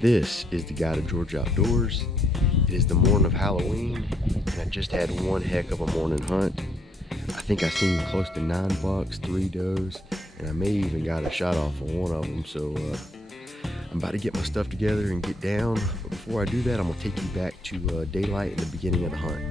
This is the Guide to Georgia Outdoors. It is the morning of Halloween, and I just had one heck of a morning hunt. I think I seen close to 9 bucks, 3 does, and I may even got a shot off on one of them. So I'm about to get my stuff together and get down. But before I do that, I'm gonna take you back to daylight in the beginning of the hunt.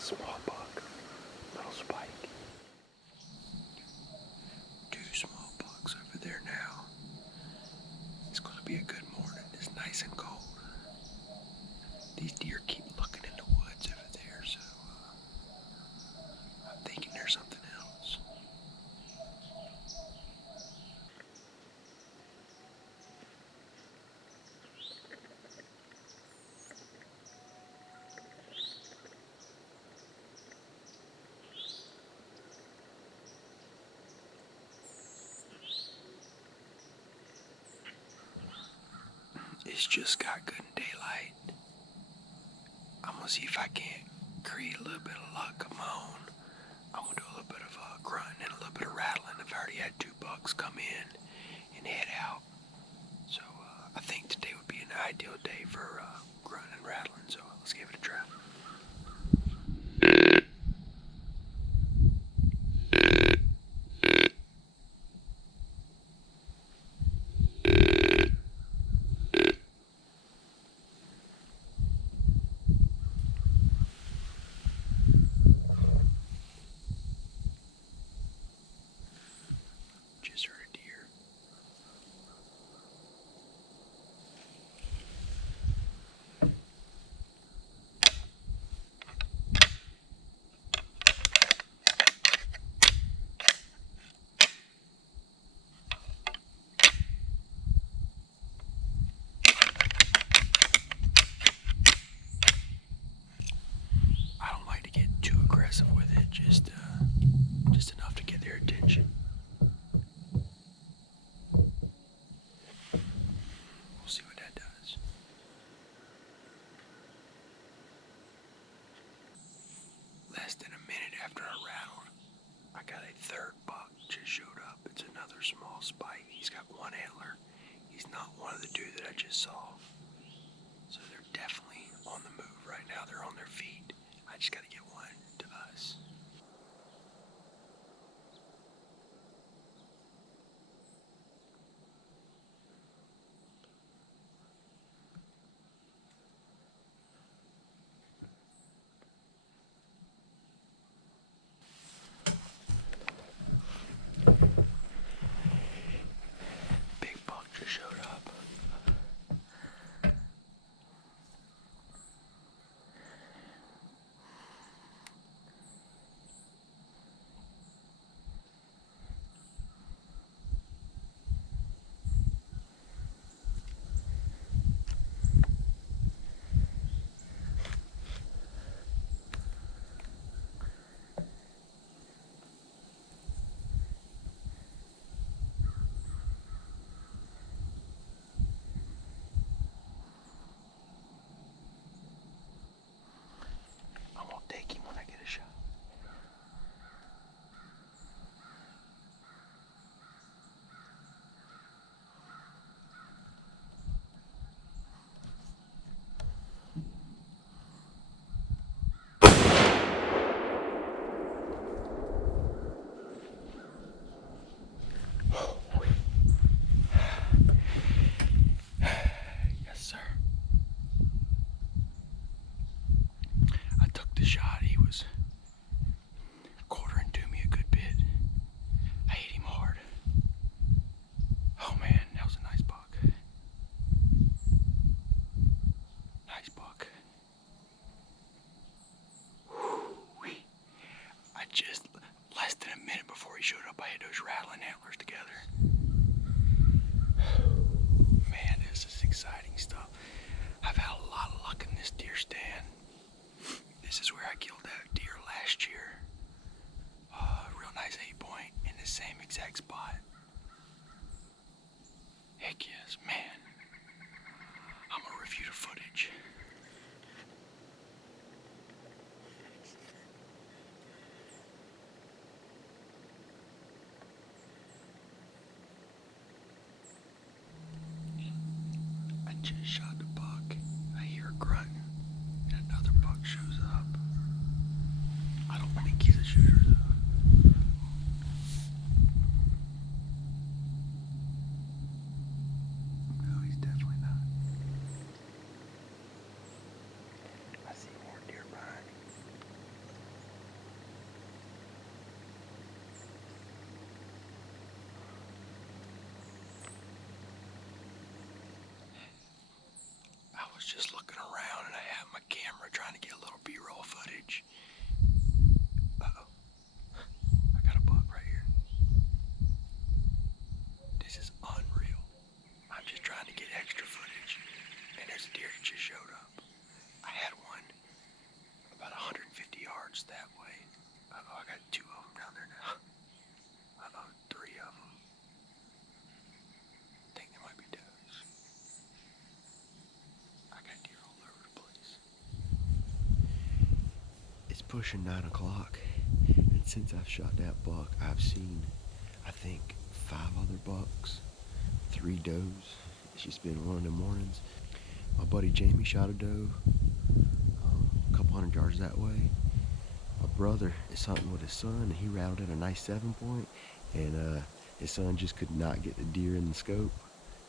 Small buck, little spike. 2 small bucks over there now. It's gonna be a good morning. It's nice and cold. These deer keep looking in the woods over there, so I'm thinking there's something else. It's just got good daylight. I'm gonna see if I can't create a little bit of luck of my own. I'm gonna do a little bit of grunting and a little bit of rattling. I've already had 2 bucks come in and head out. So I think today would be an ideal day for grunting and rattling. So let's give it a try. Just heard a deer. I don't like to get too aggressive with it, just enough to get their attention. We'll see what that does. Less than a minute after I rattled, I got a 3rd buck just showed up. It's another small spike. He's got 1 antler. He's not one of the 2 that I just saw. So they're definitely on the move right now. They're on their feet. I just gotta get one to us. Big buck just showed up. same exact spot. Heck yes, man. I'm gonna review the footage. I just shot the buck. I hear a grunt, and another buck shows up. I don't think he's a shooter though. No, he's definitely not. I see more deer behind him. I was just looking around and I had my camera trying to get a little B-roll footage. Uh-oh. I got a buck right here. This is unreal. I'm just trying to get extra footage. And there's a deer that just showed up. I had one about 150 yards that way. Uh-oh, I got 2 of them down there now. Uh-oh, 3 of them. I think they might be does. I got deer all over the place. It's pushing 9 o'clock. And since I've shot that buck, I've seen, I think, 5 other bucks, 3 does. It's just been one of the mornings. My buddy Jamie shot a doe a couple hundred yards that way. My brother is hunting with his son, and he rattled at a nice 7-point, and his son just could not get the deer in the scope,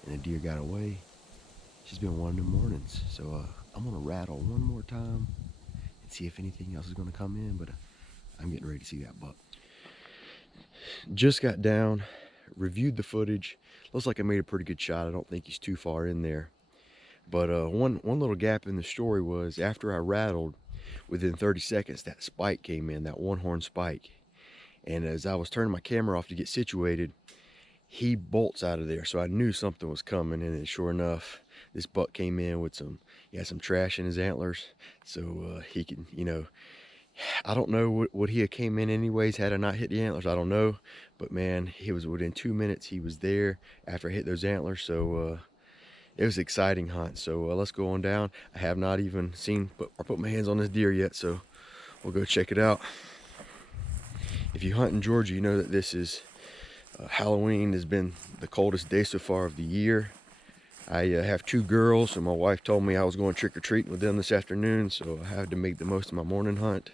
and the deer got away. It's just been one of the mornings, so I'm gonna rattle one more time and see if anything else is gonna come in, but I'm getting ready to see that buck. Just got down, reviewed the footage. Looks like I made a pretty good shot. I don't think he's too far in there. But one little gap in the story was after I rattled, within 30 seconds, that spike came in, that one-horn spike. And as I was turning my camera off to get situated, he bolts out of there. So I knew something was coming, and then sure enough, this buck came in with he had some trash in his antlers. So he could, I don't know what he had came in anyways, had I not hit the antlers, I don't know. But man, he was within 2 minutes, he was there after I hit those antlers. So it was an exciting hunt. So let's go on down. I have not even put my hands on this deer yet, so we'll go check it out. If you hunt in Georgia, you know that this is Halloween has been the coldest day so far of the year. I have 2 girls, and my wife told me I was going trick-or-treating with them this afternoon, so I had to make the most of my morning hunt.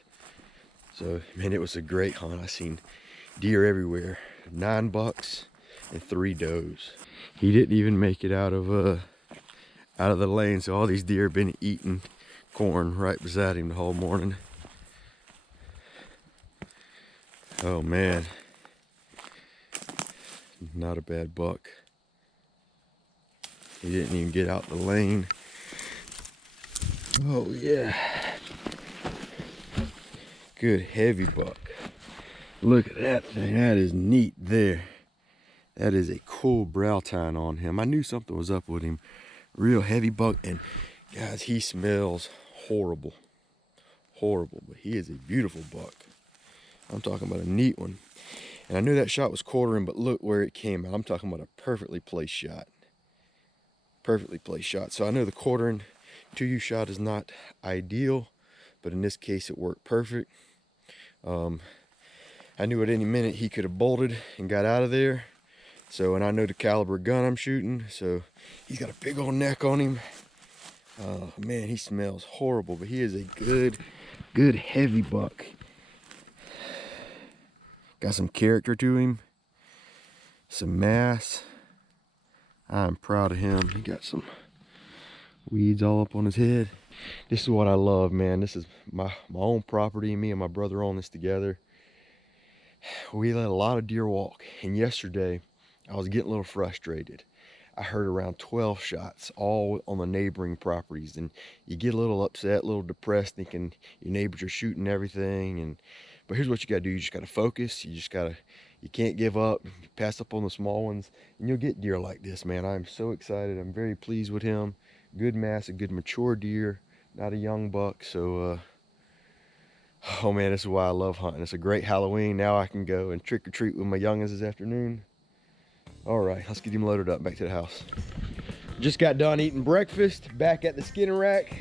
So man, it was a great hunt. I seen deer everywhere, 9 bucks and 3 does. He didn't even make it out of the lane, so all these deer have been eating corn right beside him the whole morning. Oh man, not a bad buck. He didn't even get out the lane. Oh yeah, good heavy buck. Look at that thing, that is neat there. That is a cool brow tine on him. I knew something was up with him. Real heavy buck, and guys, he smells horrible. Horrible, but he is a beautiful buck. I'm talking about a neat one. And I knew that shot was quartering, but look where it came out. I'm talking about a perfectly placed shot. Perfectly placed shot. So I know the quartering 2U shot is not ideal, but in this case it worked perfect. I knew at any minute he could have bolted and got out of there. So, and I know the caliber gun I'm shooting, so he's got a big old neck on him. Man, he smells horrible, but he is a good heavy buck. Got some character to him, some mass. I'm proud of him. He got some weeds all up on his head. This is what I love, man. This is my own property. Me and my brother own this together. We let a lot of deer walk, and yesterday I was getting a little frustrated. I heard around 12 shots all on the neighboring properties, and you get a little upset, a little depressed, thinking your neighbors are shooting everything. But here's what you gotta do. You just gotta focus. You can't give up. Pass up on the small ones, and you'll get deer like this, man. I'm so excited. I'm very pleased with him. Good mass, a good mature deer, not a young buck. So Oh man, this is why I love hunting. It's a great Halloween. Now I can go and trick or treat with my youngins this afternoon. All right, let's get him loaded up back to the house. Just got done eating breakfast back at the skinning rack.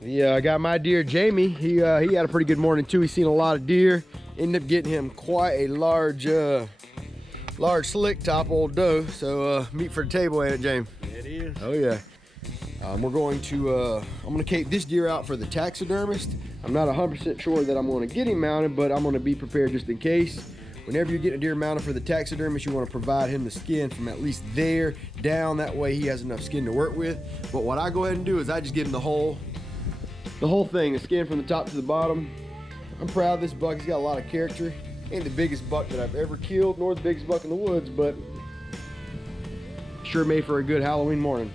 Yeah, I got my deer Jamie. He had a pretty good morning too. He's seen a lot of deer. Ended up getting him quite a large slick top old doe. So meat for the table, ain't it, James? It is. Oh yeah. We're going to, I'm gonna take this deer out for the taxidermist. I'm not 100% sure that I'm gonna get him mounted, but I'm gonna be prepared just in case. Whenever you're getting a deer mounted for the taxidermist, you wanna provide him the skin from at least there down. That way he has enough skin to work with. But what I go ahead and do is I just give him the whole thing, the skin from the top to the bottom. I'm proud of this buck. He's got a lot of character. Ain't the biggest buck that I've ever killed, nor the biggest buck in the woods, but sure made for a good Halloween morning.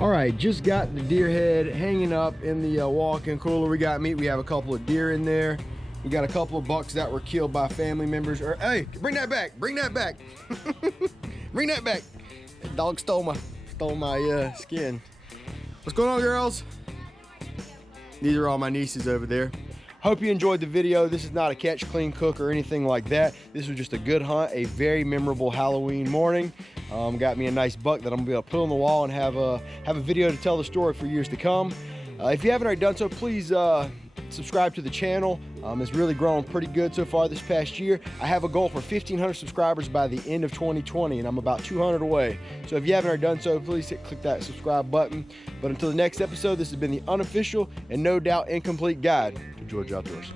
All right, just got the deer head hanging up in the walk-in cooler. We got meat. We have a couple of deer in there. We got a couple of bucks that were killed by family members. Hey, bring that back. Bring that back. Bring that back. That dog stole my skin. What's going on, girls? These are all my nieces over there. Hope you enjoyed the video. This is not a catch, clean, cook, or anything like that. This was just a good hunt, a very memorable Halloween morning. Got me a nice buck that I'm gonna be able to put on the wall and have a video to tell the story for years to come. If you haven't already done so, please subscribe to the channel. It's really grown pretty good so far this past year. I have a goal for 1,500 subscribers by the end of 2020, and I'm about 200 away. So if you haven't already done so, please click that subscribe button. But until the next episode, this has been the unofficial and no doubt incomplete guide to Georgia Outdoors.